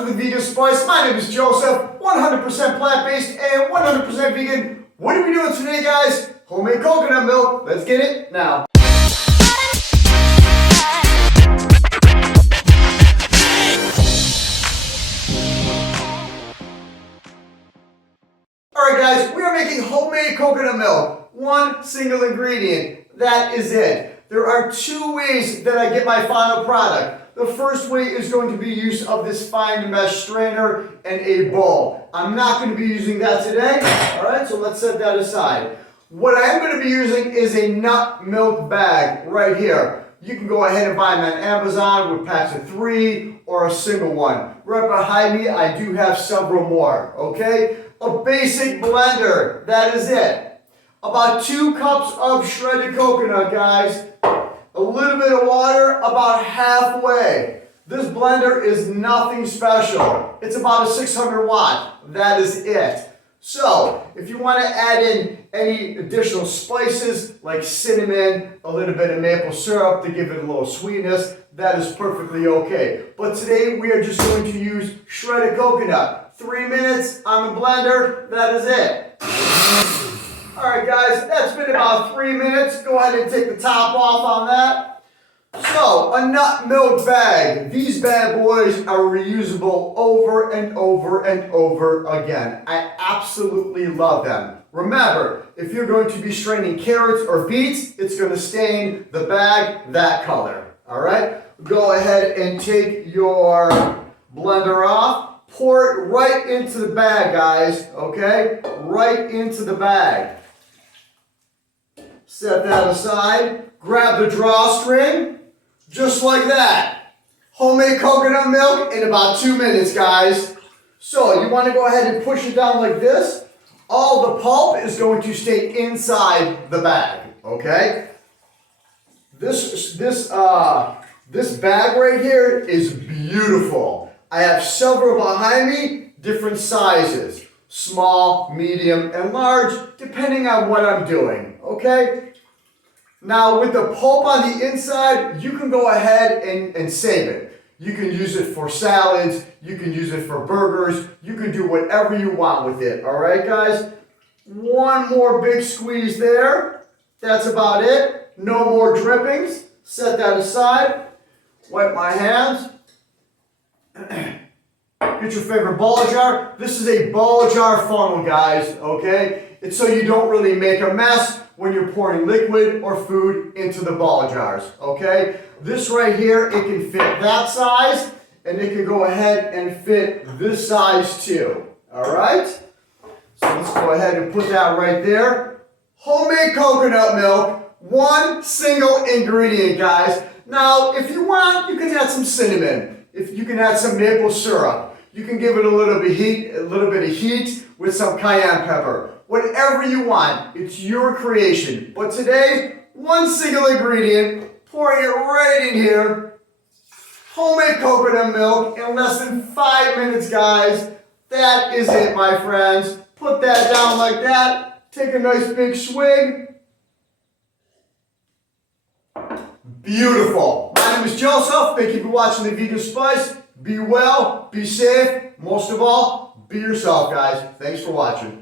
Welcome to the Vegan Spice. My name is Joseph, 100% plant-based and 100% vegan. What are we doing today, guys? Homemade coconut milk. Let's get it now. Alright guys, we are making homemade coconut milk. One single ingredient. That is it. There are two ways that I get my final product. The first way is going to be use of this fine mesh strainer and a bowl. I'm not going to be using that today. Alright, so let's set that aside. What I am going to be using is a nut milk bag right here. You can go ahead and buy them on Amazon with packs of 3 or a single one. Right behind me, I do have several more. Okay? A basic blender. That is it. About 2 cups of shredded coconut, guys. A little bit of water, about halfway. This blender is nothing special. It's about a 600 watt. That is it. So, if you want to add in any additional spices like cinnamon, a little bit of maple syrup to give it a little sweetness, that is perfectly okay. But today we are just going to use shredded coconut. 3 minutes on the blender, that is it. Alright guys, that's been about 3 minutes. Go ahead and take the top off on that. So, a nut milk bag. These bad boys are reusable over and over and over again. I absolutely love them. Remember, if you're going to be straining carrots or beets, it's going to stain the bag that color. Alright? Go ahead and take your blender off. Pour it right into the bag, guys. Okay? Right into the bag. Set that aside. Grab the drawstring. Just like that. Homemade coconut milk in about 2 minutes, guys. So you want to go ahead and push it down like this. All the pulp is going to stay inside the bag. Okay? This bag right here is beautiful. I have several behind me, different sizes. Small, medium, and large, depending on what I'm doing. Okay? Now, with the pulp on the inside, you can go ahead and save it. You can use it for salads. You can use it for burgers. You can do whatever you want with it. All right, guys? One more big squeeze there. That's about it. No more drippings. Set that aside. Wipe my hands. Get your favorite ball jar. This is a ball jar funnel, guys, okay? It's so you don't really make a mess when you're pouring liquid or food into the ball jars, okay? This right here, it can fit that size, and it can go ahead and fit this size too, all right? So let's go ahead and put that right there. Homemade coconut milk, one single ingredient, guys. Now, if you want, you can add some cinnamon. If you can add some maple syrup. You can give it a little bit of heat with some cayenne pepper. Whatever you want. It's your creation. But today, one single ingredient, pouring it right in here. Homemade coconut milk in less than 5 minutes, guys. That is it, my friends. Put that down like that. Take a nice big swig. Beautiful. My name is Joseph. Thank you for watching the Vegan Spice. Be well, be safe, most of all, be yourself, guys. Thanks for watching.